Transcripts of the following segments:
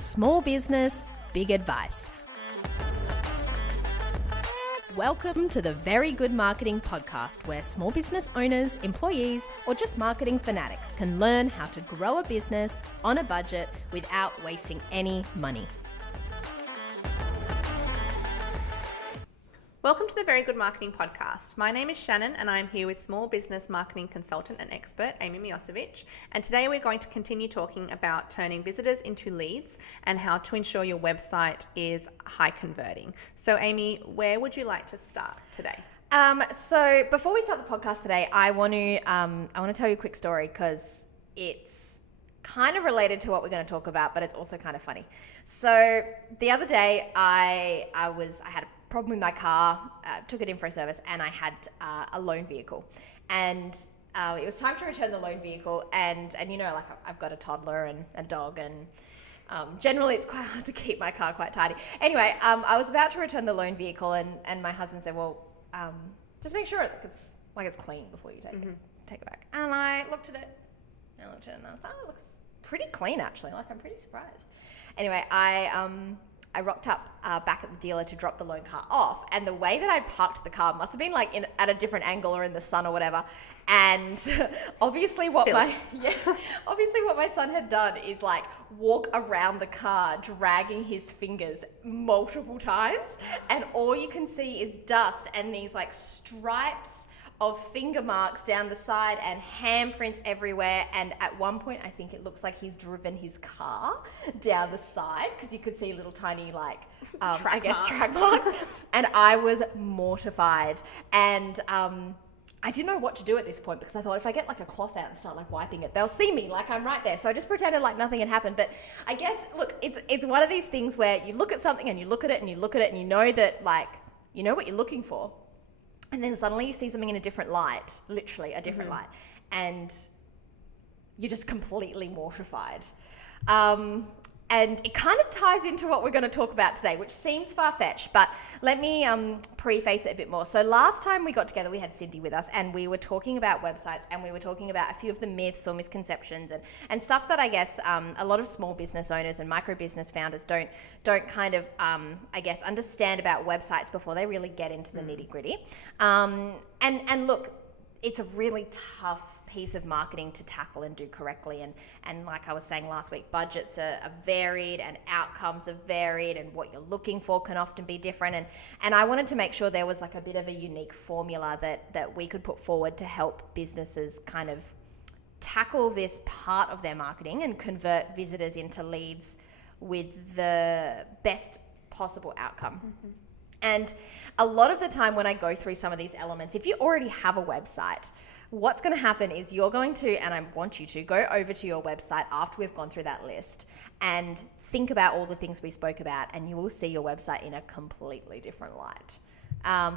Small business, big advice. Welcome to the Very Good Marketing Podcast, where small business owners, employees, or just marketing fanatics can learn how to grow a business on a budget without wasting any money. Welcome to the Very Good Marketing Podcast. My name is Shannon and I'm here with small business marketing consultant and expert Amy Miosevich. And today we're going to continue talking about turning visitors into leads and how to ensure your website is high converting. So Amy, where would you like to start today? So before we start the podcast today, I want to tell you a quick story because it's kind of related to what we're going to talk about, but it's also kind of funny. So the other day I had a problem with my car, took it in for a service, and I had a loan vehicle, and it was time to return the loan vehicle, and you know, like, I've got a toddler and a dog, and generally it's quite hard to keep my car quite tidy. Anyway, I was about to return the loan vehicle, and my husband said, well, just make sure it's clean before you take it back. And I looked at it and I was like, oh, it looks pretty clean actually, like, I'm pretty surprised. Anyway, I rocked up back at the dealer to drop the loan car off, and the way that I parked the car must have been like at a different angle or in the sun or whatever. And obviously what my son had done is like walk around the car dragging his fingers multiple times, and all you can see is dust and these like stripes of finger marks down the side and handprints everywhere. And at one point, I think it looks like he's driven his car down the side because you could see little tiny track marks. And I was mortified. And I didn't know what to do at this point because I thought if I get like a cloth out and start like wiping it, they'll see me like I'm right there. So I just pretended like nothing had happened. But I guess, look, it's one of these things where you look at something and you look at it and you look at it and you know that, like, you know what you're looking for. And then suddenly you see something in a different light, literally a different light, and you're just completely mortified. And it kind of ties into what we're going to talk about today, which seems far-fetched, but let me preface it a bit more. So last time we got together, we had Cindy with us, and we were talking about websites, and we were talking about a few of the myths or misconceptions and stuff that I guess a lot of small business owners and micro business founders don't kind of, I guess, understand about websites before they really get into the nitty-gritty. And look, it's a really tough piece of marketing to tackle and do correctly. And like I was saying last week, budgets are varied and outcomes are varied, and what you're looking for can often be different. And I wanted to make sure there was like a bit of a unique formula that we could put forward to help businesses kind of tackle this part of their marketing and convert visitors into leads with the best possible outcome. Mm-hmm. And a lot of the time when I go through some of these elements, if you already have a website, what's going to happen is you're going to, and I want you to, go over to your website after we've gone through that list and think about all the things we spoke about, and you will see your website in a completely different light.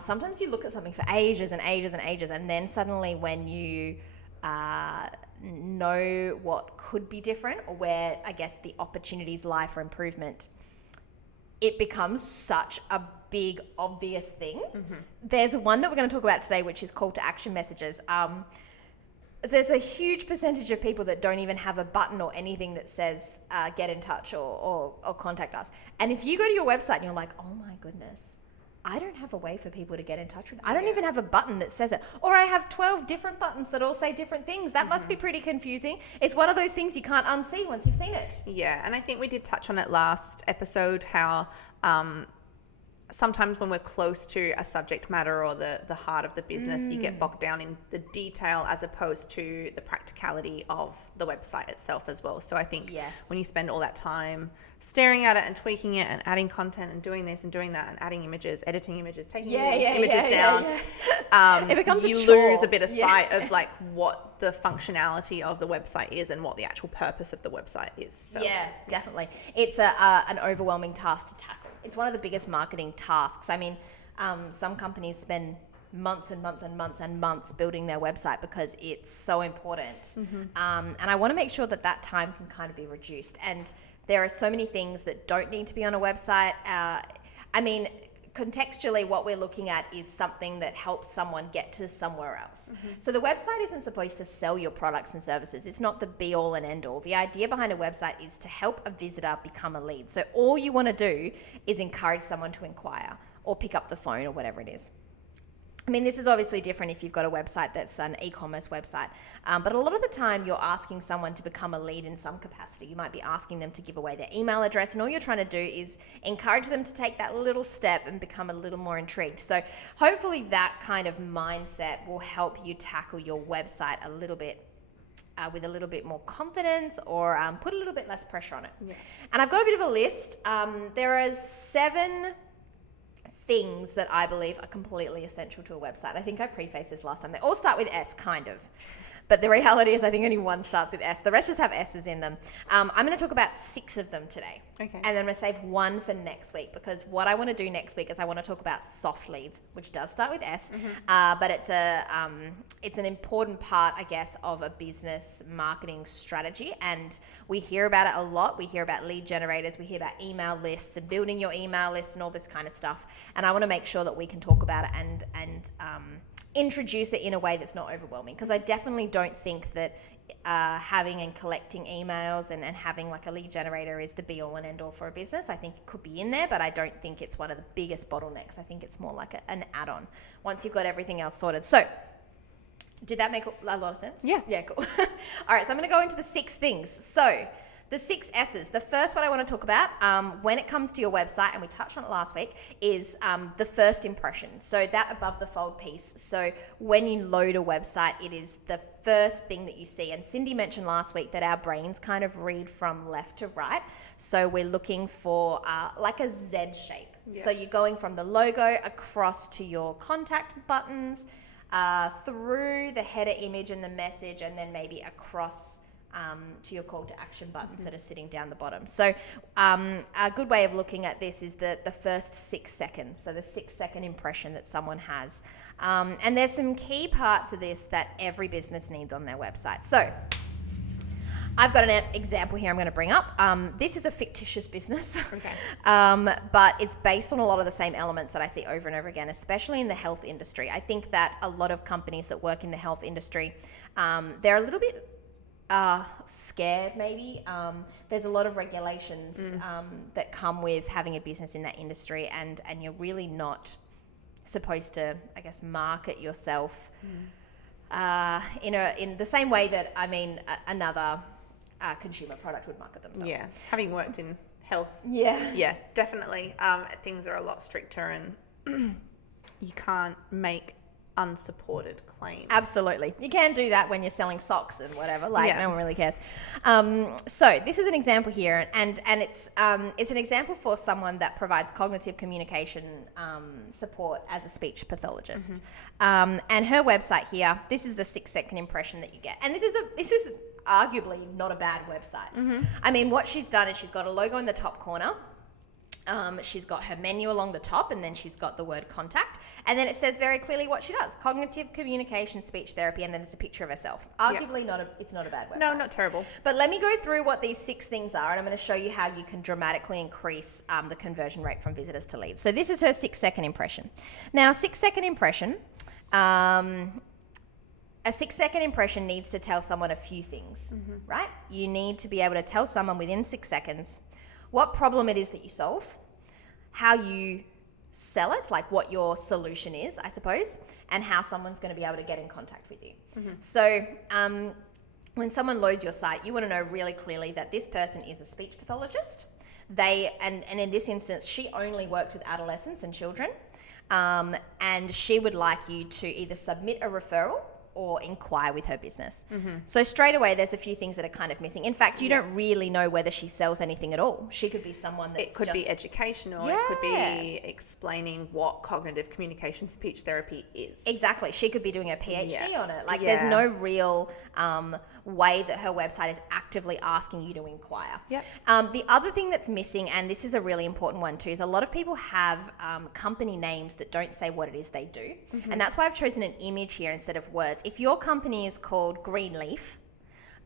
Sometimes you look at something for ages and ages and ages, and then suddenly when you know what could be different, or where I guess the opportunities lie for improvement, it becomes such a big, obvious thing. Mm-hmm. There's one that we're going to talk about today, which is call to action messages. There's a huge percentage of people that don't even have a button or anything that says get in touch or contact us. And if you go to your website and you're like, oh my goodness, I don't have a way for people to get in touch with me. I don't even have a button that says it. Or I have 12 different buttons that all say different things. That must be pretty confusing. It's one of those things you can't unsee once you've seen it. Yeah, and I think we did touch on it last episode, how sometimes when we're close to a subject matter or the heart of the business, you get bogged down in the detail as opposed to the practicality of the website itself as well. So I think when you spend all that time staring at it and tweaking it and adding content and doing this and doing that and adding images, editing images, taking images down, it becomes you lose a bit of sight of like what the functionality of the website is and what the actual purpose of the website is. So. Yeah, definitely. It's an overwhelming task to tackle. It's one of the biggest marketing tasks. I mean, some companies spend months and months and months and months building their website because it's so important. Mm-hmm. And I want to make sure that time can kind of be reduced. And there are so many things that don't need to be on a website. I mean, contextually what we're looking at is something that helps someone get to somewhere else. So the website isn't supposed to sell your products and services. It's not the be all and end all. The idea behind a website is to help a visitor become a lead. So all you want to do is encourage someone to inquire or pick up the phone or whatever it is. I mean, this is obviously different if you've got a website that's an e-commerce website, but a lot of the time you're asking someone to become a lead in some capacity. You might be asking them to give away their email address, and all you're trying to do is encourage them to take that little step and become a little more intrigued. So hopefully that kind of mindset will help you tackle your website a little bit with a little bit more confidence, or put a little bit less pressure on it. Yeah. And I've got a bit of a list. There are 7 things that I believe are completely essential to a website. I think I prefaced this last time. They all start with S, kind of. But the reality is I think only one starts with S. The rest just have S's in them. I'm going to talk about 6 of them today. Okay. And then I'm going to save 1 for next week, because what I want to do next week is I want to talk about soft leads, which does start with S, but it's an important part, I guess, of a business marketing strategy. And we hear about it a lot. We hear about lead generators. We hear about email lists and building your email list and all this kind of stuff. And I want to make sure that we can talk about it and introduce it in a way that's not overwhelming, because I definitely don't think that having and collecting emails and having like a lead generator is the be all and end all for a business. I think it could be in there, but I don't think it's one of the biggest bottlenecks. I think it's more like an add-on once you've got everything else sorted. So did that make a lot of sense? Yeah, cool. All right, so I'm going to go into the 6 things. So the 6 S's. The first one I want to talk about when it comes to your website, and we touched on it last week, is the first impression. So that above the fold piece. So when you load a website, it is the first thing that you see. And Cindy mentioned last week that our brains kind of read from left to right. So we're looking for like a Z shape. Yeah. So you're going from the logo across to your contact buttons, through the header image and the message, and then maybe across to your call to action buttons that are sitting down the bottom. So a good way of looking at this is the first 6 seconds, so the 6-second impression that someone has. And there's some key parts of this that every business needs on their website. So I've got an example here I'm going to bring up. This is a fictitious business, but it's based on a lot of the same elements that I see over and over again, especially in the health industry. I think that a lot of companies that work in the health industry, they're a little bit scared maybe. There's a lot of regulations that come with having a business in that industry, and you're really not supposed to, I guess, market yourself in the same way that, I mean, another consumer product would market themselves. Yeah, having worked in health. Yeah, definitely. Things are a lot stricter, and you can't make unsupported claims. Absolutely. You can do that when you're selling socks and whatever, no one really cares. So this is an example here, and it's an example for someone that provides cognitive communication support as a speech pathologist. And her website here, this is the 6-second impression that you get. And this is arguably not a bad website. I mean, what she's done is she's got a logo in the top corner. She's got her menu along the top, and then she's got the word contact, and then it says very clearly what she does: cognitive communication, speech therapy, and then it's a picture of herself. Arguably it's not a bad website. No, not terrible. But let me go through what these 6 things are, and I'm going to show you how you can dramatically increase the conversion rate from visitors to leads. So this is her 6-second impression. Now, 6-second impression, a 6-second impression needs to tell someone a few things, right? You need to be able to tell someone within 6 seconds what problem it is that you solve, how you sell it, like what your solution is, I suppose, and how someone's going to be able to get in contact with you. So when someone loads your site, you want to know really clearly that this person is a speech pathologist. And in this instance, she only works with adolescents and children, and she would like you to either submit a referral or inquire with her business. So straight away, there's a few things that are kind of missing. In fact, you don't really know whether she sells anything at all. She could be someone that's It could be educational. Yeah. It could be explaining what cognitive communication speech therapy is. Exactly. She could be doing a PhD on it. Like, there's no real way that her website is actively asking you to inquire. The other thing that's missing, and this is a really important one too, is a lot of people have company names that don't say what it is they do. And that's why I've chosen an image here instead of words. If your company is called Greenleaf,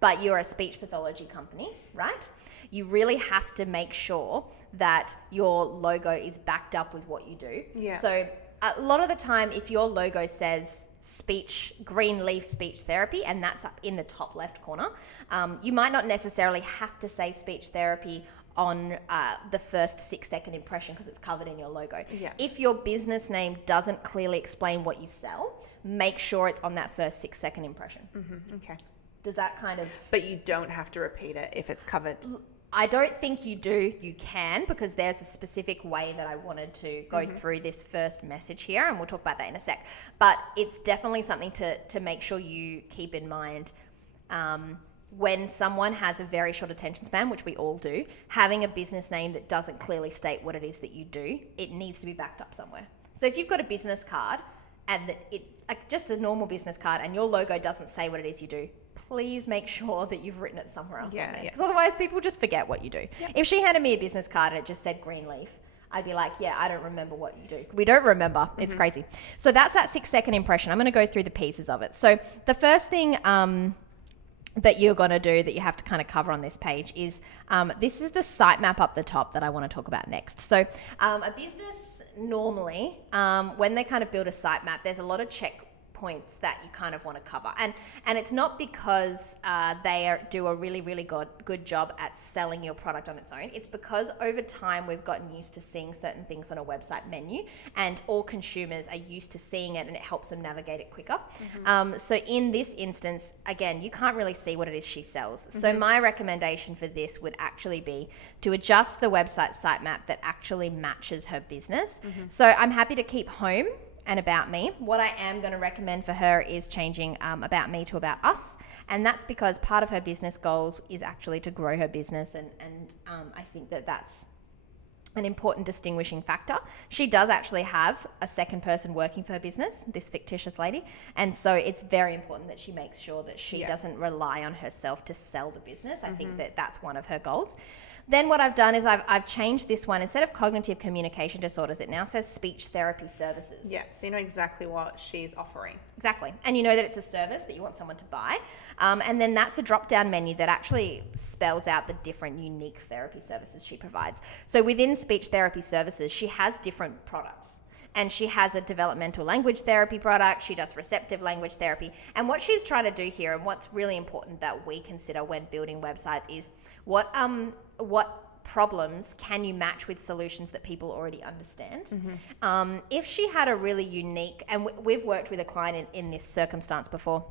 but you're a speech pathology company, right? You really have to make sure that your logo is backed up with what you do. Yeah. So a lot of the time, if your logo says green leaf speech therapy, and that's up in the top left corner, you might not necessarily have to say speech therapy on the first 6-second impression because it's covered in your logo. Yeah. If your business name doesn't clearly explain what you sell, make sure it's on that first 6-second impression. Mm-hmm. Okay. Does that kind of... But you don't have to repeat it if it's covered. I don't think you do. You can, because there's a specific way that I wanted to go through this first message here, and we'll talk about that in a sec. But it's definitely something to make sure you keep in mind. When someone has a very short attention span, which we all do, having a business name that doesn't clearly state what it is that you do, it needs to be backed up somewhere. So if you've got a business card and just a normal business card, and your logo doesn't say what it is you do, please make sure that you've written it somewhere else on there. Because otherwise people just forget what you do. Yep. If she handed me a business card and it just said green leaf, I'd be like, yeah, I don't remember what you do. We don't remember. It's crazy. So that's that 6-second impression. I'm going to go through the pieces of it. So the first thing that you're going to do that you have to kind of cover on this page is this is the sitemap up the top that I want to talk about next. So a business normally, when they kind of build a sitemap, there's a lot of checkpoints that you kind of want to cover. And it's not because they do a really, really good job at selling your product on its own. It's because over time we've gotten used to seeing certain things on a website menu, and all consumers are used to seeing it, and it helps them navigate it quicker. So in this instance, again, you can't really see what it is she sells. So my recommendation for this would actually be to adjust the website sitemap that actually matches her business. So I'm happy to keep home and about me. What I am going to recommend for her is changing about me to about us, and that's because part of her business goals is actually to grow her business, and I think that that's an important distinguishing factor. She does actually have a second person working for her business, this fictitious lady, and so it's very important that she makes sure that she doesn't rely on herself to sell the business. I think that that's one of her goals. Then what I've done is I've changed this one. Instead of cognitive communication disorders, it now says speech therapy services. Yeah, so you know exactly what she's offering. Exactly. And you know that it's a service that you want someone to buy. And then that's a drop-down menu that actually spells out the different unique therapy services she provides. So within speech therapy services, she has different products. And she has a developmental language therapy product. She does receptive language therapy. And what she's trying to do here, and what's really important that we consider when building websites, is what problems can you match with solutions that people already understand? If she had a really unique, and we've worked with a client in this circumstance before,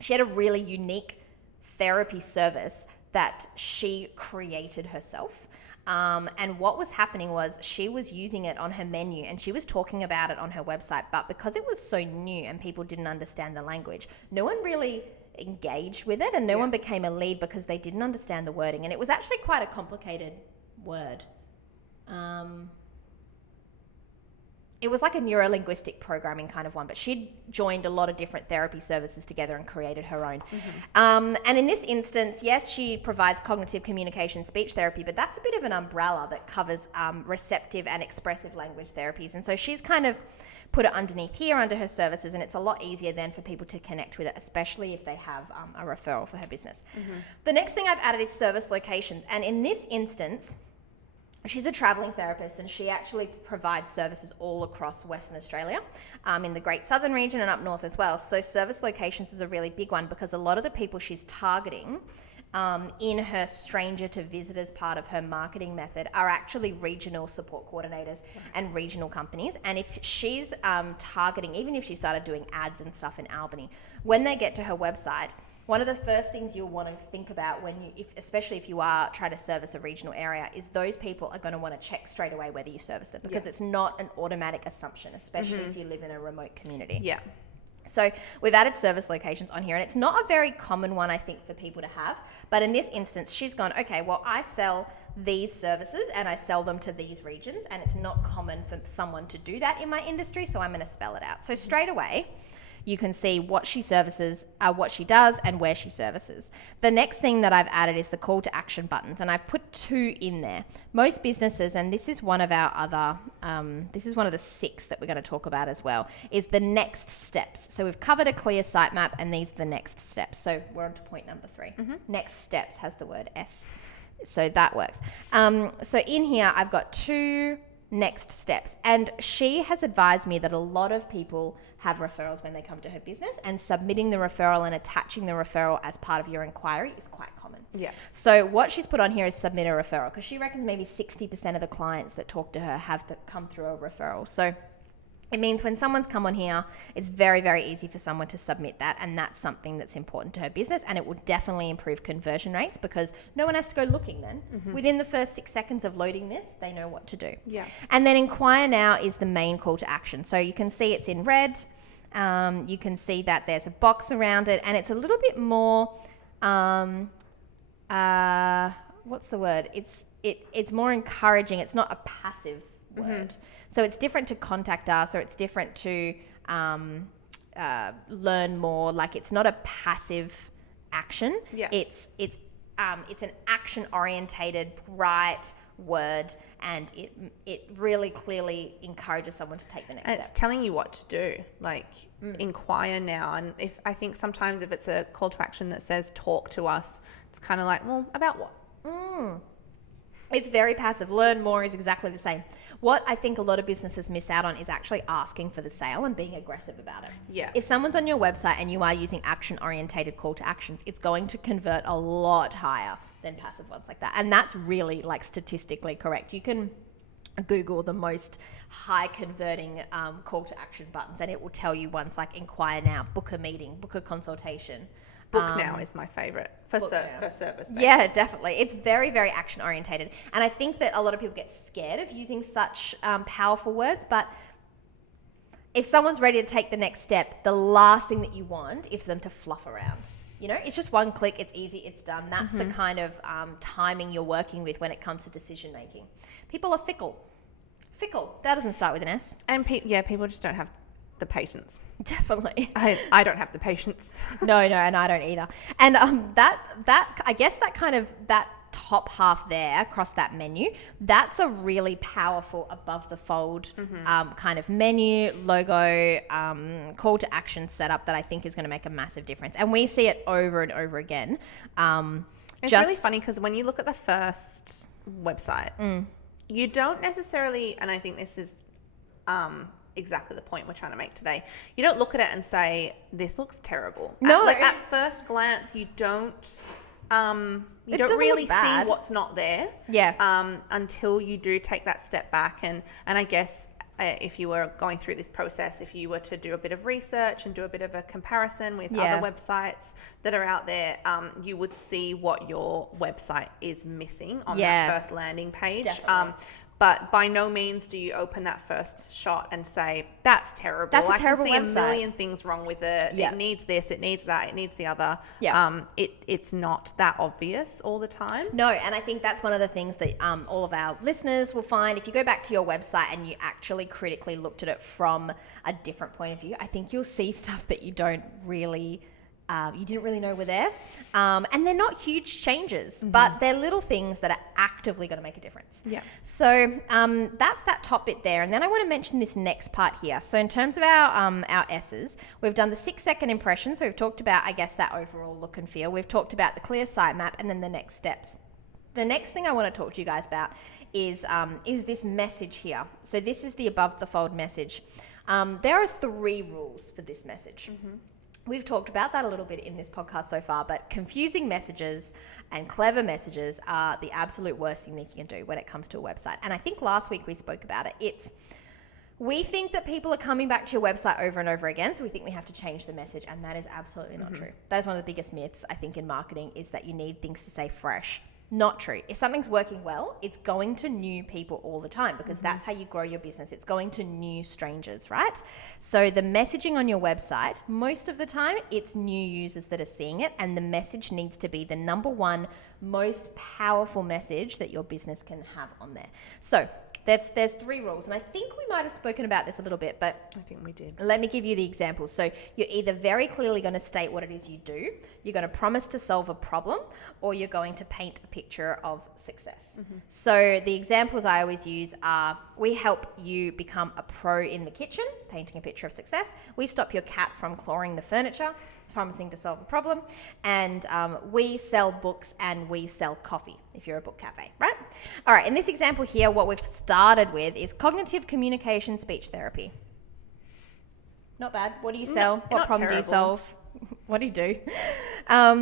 she had a really unique therapy service that she created herself. And what was happening was she was using it on her menu, and she was talking about it on her website, but because it was so new and people didn't understand the language, no one really engaged with it, and no one became a lead because they didn't understand the wording. And it was actually quite a complicated word. It was like a neuro-linguistic programming kind of one, but she'd joined a lot of different therapy services together and created her own. And in this instance, yes, she provides cognitive communication speech therapy, but that's a bit of an umbrella that covers receptive and expressive language therapies. And so she's kind of put it underneath here under her services, and it's a lot easier then for people to connect with it, especially if they have a referral for her business. The next thing I've added is service locations. And in this instance, she's a travelling therapist, and she actually provides services all across Western Australia, in the Great Southern region and up north as well. So service locations is a really big one because a lot of the people she's targeting in her stranger to visitors part of her marketing method are actually regional support coordinators and regional companies. And if she's targeting, even if she started doing ads and stuff in Albany, when they get to her website, one of the first things you'll want to think about especially if you are trying to service a regional area, is those people are going to want to check straight away whether you service them, because it's not an automatic assumption, especially if you live in a remote community. Yeah. So we've added service locations on here, and it's not a very common one, I think, for people to have. But in this instance, she's gone, okay, well, I sell these services and I sell them to these regions, and it's not common for someone to do that in my industry, so I'm going to spell it out. So straight away, You can see what she services, what she does, and where she services. The next thing that I've added is the call to action buttons, and I've put 2 in there. Most businesses, and this is one of our other, this is one of the 6 that we're going to talk about as well, is the next steps. So we've covered a clear sitemap, and these are the next steps. So we're on to point number 3. Next steps has the word S. So that works. So in here, I've got 2 next steps. And she has advised me that a lot of people have referrals when they come to her business, and submitting the referral and attaching the referral as part of your inquiry is quite common. Yeah. So what she's put on here is submit a referral, because she reckons maybe 60% of the clients that talk to her have come through a referral. So it means when someone's come on here, it's very, very easy for someone to submit that, and that's something that's important to her business, and it will definitely improve conversion rates because no one has to go looking then. Within the first 6 seconds of loading this, they know what to do. Yeah. And then inquire now is the main call to action. So you can see it's in red. You can see that there's a box around it, and it's a little bit more, what's the word? It's more encouraging. It's not a passive word. So it's different to contact us, or it's different to learn more. Like, it's not a passive action. Yeah. It's an action orientated, bright word, and it really clearly encourages someone to take the next step. It's telling you what to do, like inquire now. And if I think sometimes if it's a call to action that says talk to us, it's kind of like, well, about what? It's very passive. Learn more is exactly the same. What I think a lot of businesses miss out on is actually asking for the sale and being aggressive about it. Yeah. If someone's on your website and you are using action-orientated call to actions, it's going to convert a lot higher than passive ones like that. And that's really, like, statistically correct. You can Google the most high converting call to action buttons, and it will tell you ones like inquire now, book a meeting, book a consultation. Book now is my favorite for service based. Yeah, definitely. It's very, very action orientated. And I think that a lot of people get scared of using such powerful words, but if someone's ready to take the next step, the last thing that you want is for them to fluff around. You know, it's just one click, it's easy, it's done. That's the kind of timing you're working with when it comes to decision making. People are fickle. Fickle. That doesn't start with an S. And people just don't have the patience. Definitely. I don't have the patience. No, and I don't either. And that I guess that top half there across that menu, that's a really powerful above the fold kind of menu, logo, call to action setup that I think is going to make a massive difference. And we see it over and over again. It's really funny because when you look at the first website, you don't necessarily, and I think this is exactly the point we're trying to make today. You don't look at it and say, this looks terrible. No. At first glance, you don't really see what's not there. Yeah. Until you do take that step back. And I guess if you were going through this process, if you were to do a bit of research and do a bit of a comparison with other websites that are out there, you would see what your website is missing on that first landing page. Definitely. But by no means do you open that first shot and say, that's terrible. That's a terrible I can see website. a million things wrong with it. Yeah. It needs this, it needs that, it needs the other. Yeah. It's not that obvious all the time. No, and I think that's one of the things that all of our listeners will find. If you go back to your website and you actually critically looked at it from a different point of view, I think you'll see stuff that you didn't really know were there. And they're not huge changes, but they're little things that are actively going to make a difference. Yeah. So that's that top bit there. And then I want to mention this next part here. So in terms of our S's, we've done the 6-second impression. So we've talked about, I guess, that overall look and feel. We've talked about the clear sitemap and then the next steps. The next thing I want to talk to you guys about is this message here. So this is the above the fold message. There are 3 rules for this message. We've talked about that a little bit in this podcast so far, but confusing messages and clever messages are the absolute worst thing that you can do when it comes to a website. And I think last week we spoke about it. We think that people are coming back to your website over and over again, so we think we have to change the message, and that is absolutely not true. That is one of the biggest myths, I think, in marketing, is that you need things to stay fresh. Not true. If something's working well, it's going to new people all the time, because that's how you grow your business. It's going to new strangers, right? So the messaging on your website, most of the time, it's new users that are seeing it, and the message needs to be the number one most powerful message that your business can have on there. So There's 3 rules, and I think we might have spoken about this a little bit, but I think we did. let me give you the examples. So you're either very clearly going to state what it is you do, you're going to promise to solve a problem, or you're going to paint a picture of success. So the examples I always use are, we help you become a pro in the kitchen, painting a picture of success. We stop your cat from clawing the furniture, it's promising to solve a problem. And we sell books and we sell coffee, if you're a book cafe, right? All right, in this example here, what we've started with is cognitive communication speech therapy. Not bad. What do you sell? What problem do you solve? What do you do?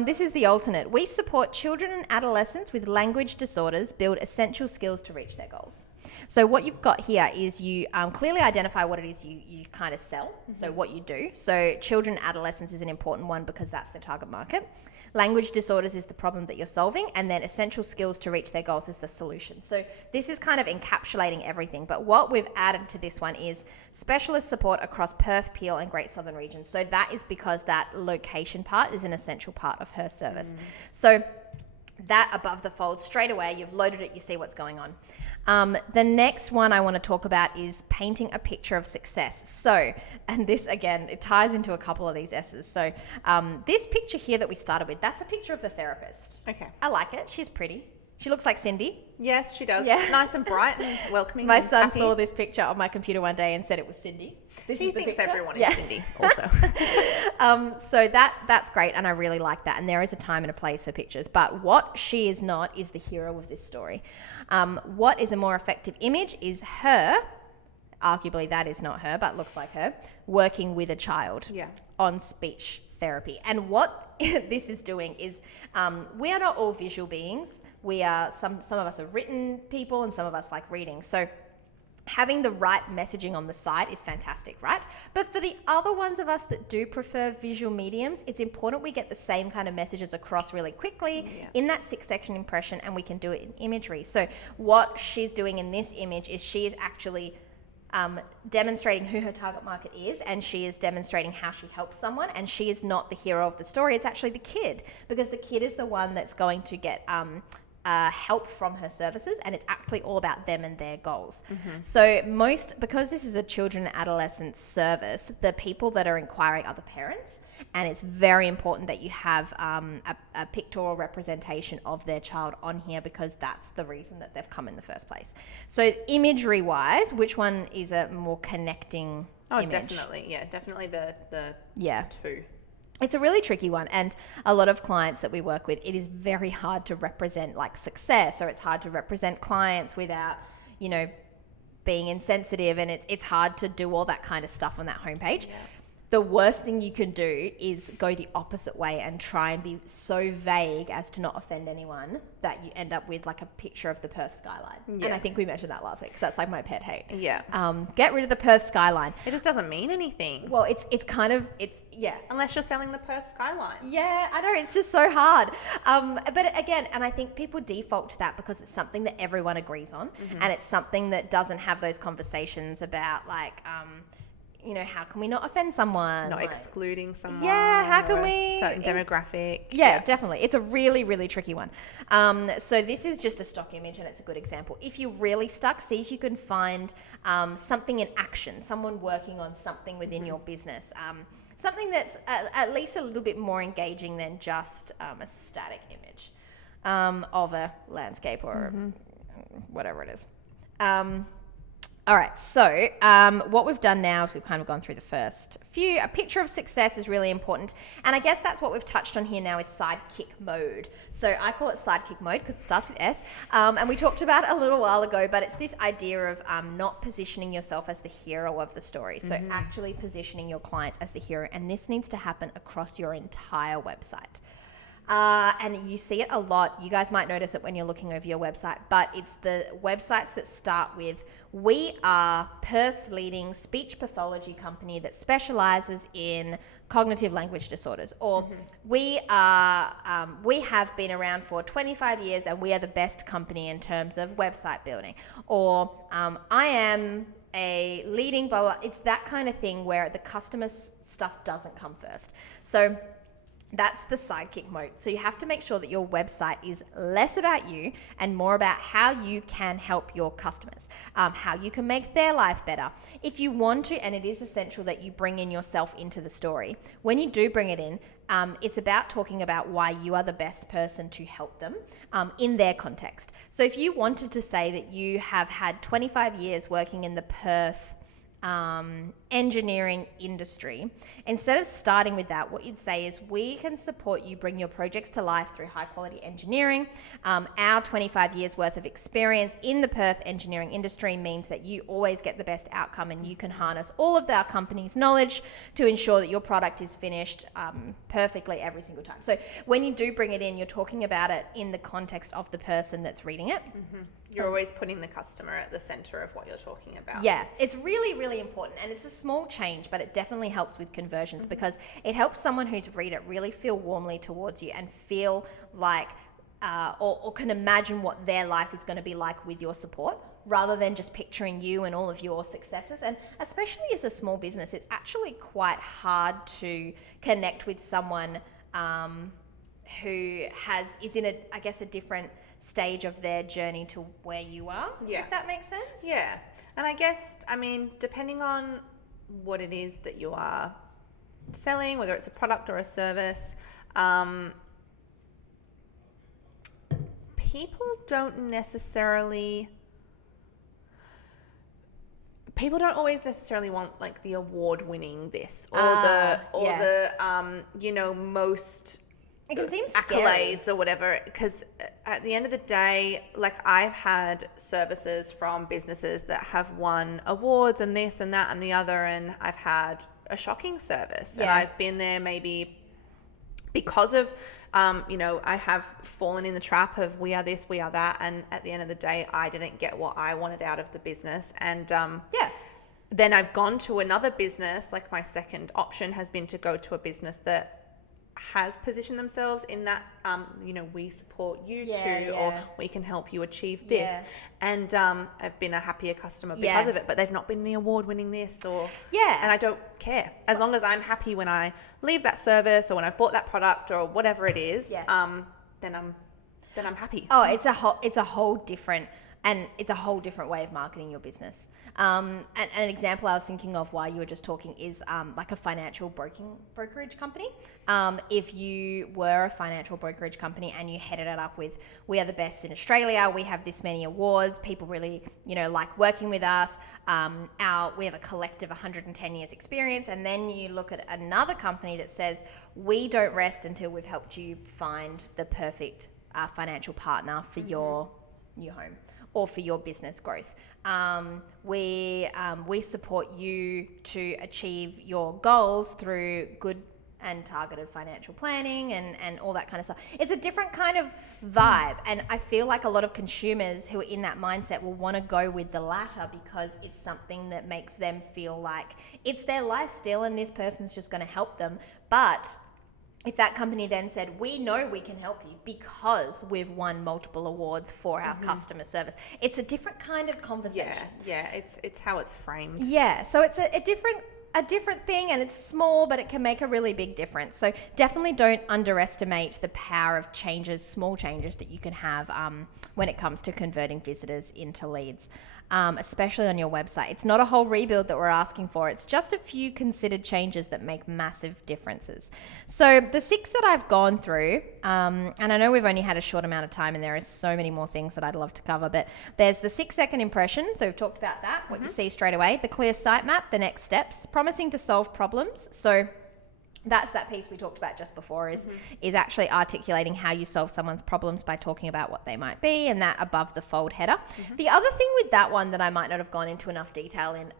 This is the alternate. We support children and adolescents with language disorders build essential skills to reach their goals. So what you've got here is you clearly identify what it is you kind of sell, so what you do. So children and adolescents is an important one because that's the target market. Language disorders is the problem that you're solving, and then essential skills to reach their goals is the solution. So this is kind of encapsulating everything. But what we've added to this one is specialist support across Perth, Peel, and Great Southern Region. So that is because that location part is an essential part of her service. So that above the fold, straight away, you've loaded it, you see what's going on. The next one I want to talk about is painting a picture of success. So, and this again, it ties into a couple of these S's. So this picture here that we started with, that's a picture of the therapist. Okay. I like it. She's pretty. She looks like Cindy. Yes, she does. Yeah. Nice and bright and welcoming. My and son happy. saw this picture on my computer one day and said it was Cindy. This He is the thinks picture. everyone is Cindy also. So that's great, and I really like that. And there is a time and a place for pictures. But what she is not is the hero of this story. What is a more effective image is her, arguably that is not her, but looks like her, working with a child on speech therapy. And what this is doing is we are not all visual beings. We are some of us are written people and some of us like reading. So having the right messaging on the site is fantastic, right? But for the other ones of us that do prefer visual mediums, it's important we get the same kind of messages across really quickly in that 6-section impression, and we can do it in imagery. So what she's doing in this image is she is actually demonstrating who her target market is, and she is demonstrating how she helps someone, and she is not the hero of the story. It's actually the kid, because the kid is the one that's going to get help from her services, and it's actually all about them and their goals. So because this is a children and adolescent service, the people that are inquiring are the parents, and it's very important that you have a pictorial representation of their child on here, because that's the reason that they've come in the first place. So imagery wise, which one is a more connecting image? Definitely. Yeah, definitely the two. It's a really tricky one, and a lot of clients that we work with, it is very hard to represent like success, or it's hard to represent clients without, being insensitive, and it's hard to do all that kind of stuff on that homepage. The worst thing you can do is go the opposite way and try and be so vague as to not offend anyone that you end up with like a picture of the Perth skyline. And I think we mentioned that last week, because that's like my pet hate. Get rid of the Perth skyline. It just doesn't mean anything. Well, it's Unless you're selling the Perth skyline. Yeah, I know, it's just so hard. But again, and I think people default to that because it's something that everyone agrees on, and it's something that doesn't have those conversations about like, how can we not offend someone? Not excluding someone. Yeah, how can we? Certain demographic. Yeah, definitely. It's a really, really tricky one. So this is just a stock image, and it's a good example. If you're really stuck, see if you can find something in action, someone working on something within your business, something that's at least a little bit more engaging than just a static image of a landscape or whatever it is. All right, so what we've done now is we've kind of gone through the first few. A picture of success is really important, and I guess that's what we've touched on here now is sidekick mode. So I call it sidekick mode because it starts with S, and we talked about it a little while ago, but it's this idea of not positioning yourself as the hero of the story. So actually positioning your clients as the hero, and this needs to happen across your entire website. And you see it a lot. You guys might notice it when you're looking over your website, but it's the websites that start with, we are Perth's leading speech pathology company that specializes in cognitive language disorders, or we have been around for 25 years and we are the best company in terms of website building, or I am a leading blah, blah. It's that kind of thing where the customer stuff doesn't come first. So That's the sidekick mode. So you have to make sure that your website is less about you and more about how you can help your customers, how you can make their life better. If you want to, and it is essential that you bring in yourself into the story, when you do bring it in, it's about talking about why you are the best person to help them in their context. So if you wanted to say that you have had 25 years working in the Perth engineering industry, instead of starting with that, what you'd say is, we can support you bring your projects to life through high quality engineering. Our 25 years worth of experience in the Perth engineering industry means that you always get the best outcome, and you can harness all of our company's knowledge to ensure that your product is finished perfectly every single time. So when you do bring it in, you're talking about it in the context of the person that's reading it. Mm-hmm. You're always putting the customer at the center of what you're talking about. Yeah, it's really, really important. And it's a small change, but it definitely helps with conversions, because it helps someone who's read it really feel warmly towards you and feel like, or can imagine what their life is going to be like with your support, rather than just picturing you and all of your successes. And especially as a small business, it's actually quite hard to connect with someone who is in a different stage of their journey to where you are, if that makes sense. Yeah. And I guess, depending on what it is that you are selling, whether it's a product or a service, people don't always necessarily want like the award-winning this or the most, it can seem scary. Accolades or whatever, because at the end of the day, like, I've had services from businesses that have won awards and this and that and the other, and I've had a shocking service, and I've been there maybe because of I have fallen in the trap of we are this, we are that, and at the end of the day I didn't get what I wanted out of the business, and then I've gone to another business. Like, my second option has been to go to a business that has positioned themselves in that we support you or we can help you achieve this, and I've been a happier customer because of it, but they've not been the award-winning this and I don't care, as long as I'm happy when I leave that service or when I've bought that product or whatever it is, then I'm happy. It's a whole different way of marketing your business. And an example I was thinking of while you were just talking is like a financial brokerage company. If you were a financial brokerage company and you headed it up with, we are the best in Australia, we have this many awards, people really like working with us, we have a collective 110 years experience, and then you look at another company that says, we don't rest until we've helped you find the perfect financial partner for your new home or for your business growth. We support you to achieve your goals through good and targeted financial planning and all that kind of stuff. It's a different kind of vibe, and I feel like a lot of consumers who are in that mindset will want to go with the latter because it's something that makes them feel like it's their life still and this person's just going to help them. But if that company then said, we know we can help you because we've won multiple awards for our customer service, it's a different kind of conversation. Yeah, it's how it's framed. Yeah, so it's a different thing, and it's small, but it can make a really big difference. So definitely don't underestimate the power of small changes that you can have when it comes to converting visitors into leads, especially on your website. It's not a whole rebuild that we're asking for. It's just a few considered changes that make massive differences. So the 6 that I've gone through, and I know we've only had a short amount of time and there is so many more things that I'd love to cover, but there's the 6-second impression. So we've talked about that, what you see straight away, the clear sitemap, the next steps, promising to solve problems. So that's that piece we talked about just before is actually articulating how you solve someone's problems by talking about what they might be, and that above the fold header. The other thing with that one that I might not have gone into enough detail in,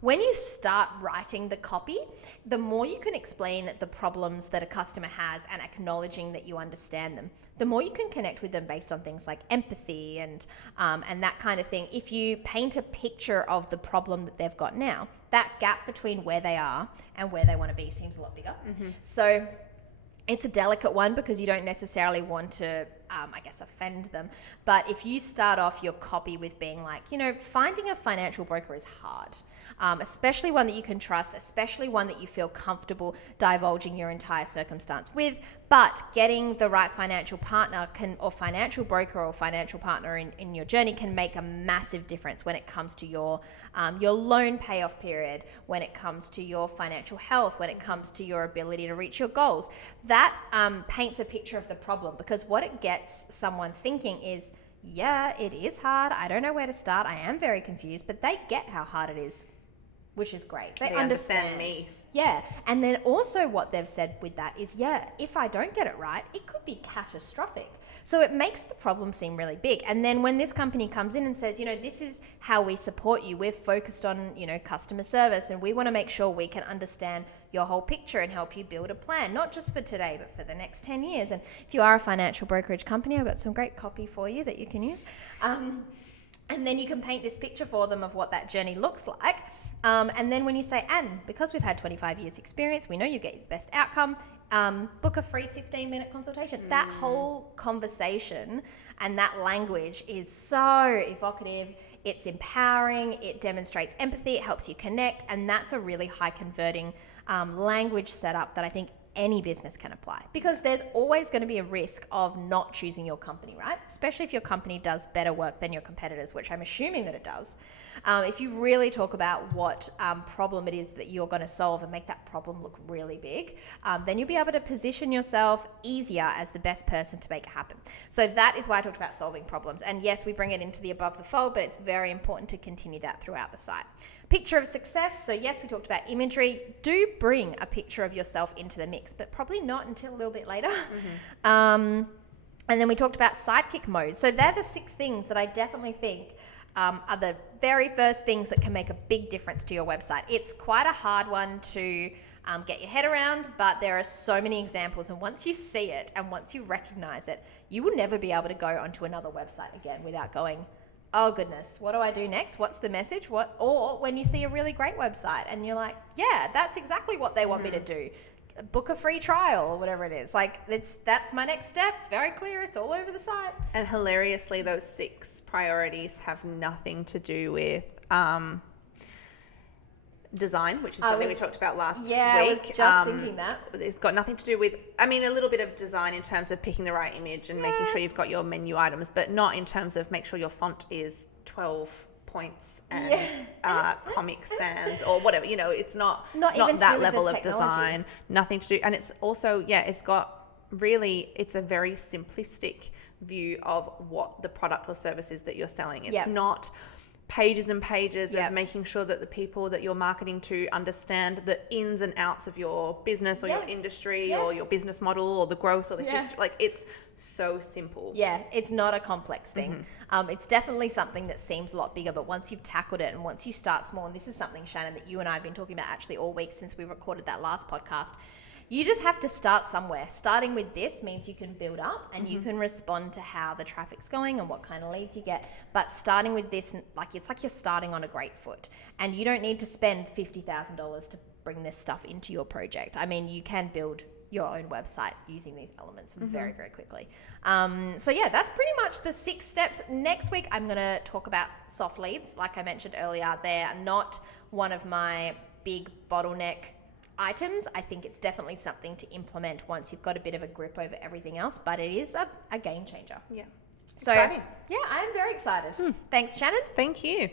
when you start writing the copy, the more you can explain the problems that a customer has and acknowledging that you understand them, the more you can connect with them based on things like empathy and that kind of thing. If you paint a picture of the problem that they've got now, that gap between where they are and where they want to be seems a lot bigger. So it's a delicate one because you don't necessarily want to I guess, offend them. But if you start off your copy with being like, finding a financial broker is hard, especially one that you can trust, especially one that you feel comfortable divulging your entire circumstance with. But getting the right financial partner or financial broker or financial partner in your journey can make a massive difference when it comes to your loan payoff period, when it comes to your financial health, when it comes to your ability to reach your goals. That paints a picture of the problem, because what it gets someone thinking is, yeah, it is hard. I don't know where to start. I am very confused, but they get how hard it is, which is great. They understand me. Yeah. And then also what they've said with that is, if I don't get it right, it could be catastrophic. So it makes the problem seem really big. And then when this company comes in and says, this is how we support you, we're focused on, customer service, and we want to make sure we can understand your whole picture and help you build a plan, not just for today, but for the next 10 years. And if you are a financial brokerage company, I've got some great copy for you that you can use. And then you can paint this picture for them of what that journey looks like. And then when you say, and because we've had 25 years experience, we know you get the best outcome, book a free 15-minute consultation. That whole conversation and that language is so evocative. It's empowering. It demonstrates empathy. It helps you connect. And that's a really high converting language setup that I think any business can apply, because there's always going to be a risk of not choosing your company, right? Especially if your company does better work than your competitors, which I'm assuming that it does. If you really talk about what problem it is that you're going to solve and make that problem look really big, then you'll be able to position yourself easier as the best person to make it happen. So that is why I talked about solving problems. And yes, we bring it into the above the fold, but it's very important to continue that throughout the site. Picture of success. So yes, we talked about imagery. Do bring a picture of yourself into the mix, but probably not until a little bit later. And then we talked about sidekick mode. So they're the 6 things that I definitely think are the very first things that can make a big difference to your website. It's quite a hard one to get your head around, but there are so many examples. And once you see it and once you recognize it, you will never be able to go onto another website again without going, oh goodness, what do I do next? What's the message? Or when you see a really great website and you're like, yeah, that's exactly what they want me to do. Book a free trial or whatever it is. Like that's my next step. It's very clear. It's all over the site. And hilariously, those 6 priorities have nothing to do with design, which is something we talked about last week. Yeah, I was just thinking that. It's got nothing to do with, a little bit of design in terms of picking the right image and making sure you've got your menu items, but not in terms of make sure your font is 12 points and Comic Sans or whatever. It's not that level of design. Nothing to do. And it's also, it's got really, it's a very simplistic view of what the product or service is that you're selling. It's not pages and pages of making sure that the people that you're marketing to understand the ins and outs of your business or your industry or your business model or the growth or the history. Like, it's so simple. Yeah, it's not a complex thing. It's definitely something that seems a lot bigger, but once you've tackled it and once you start small, and this is something, Shannon, that you and I have been talking about actually all week since we recorded that last podcast, you just have to start somewhere. Starting with this means you can build up and you can respond to how the traffic's going and what kind of leads you get. But starting with this, it's like you're starting on a great foot, and you don't need to spend $50,000 to bring this stuff into your project. You can build your own website using these elements very, very quickly. So that's pretty much the 6 steps. Next week, I'm going to talk about soft leads. Like I mentioned earlier, they're not one of my big bottleneck items. I think it's definitely something to implement once you've got a bit of a grip over everything else, but it is a game changer. Yeah. So exciting. Yeah, I am very excited. Thanks, Shannon. Thank you.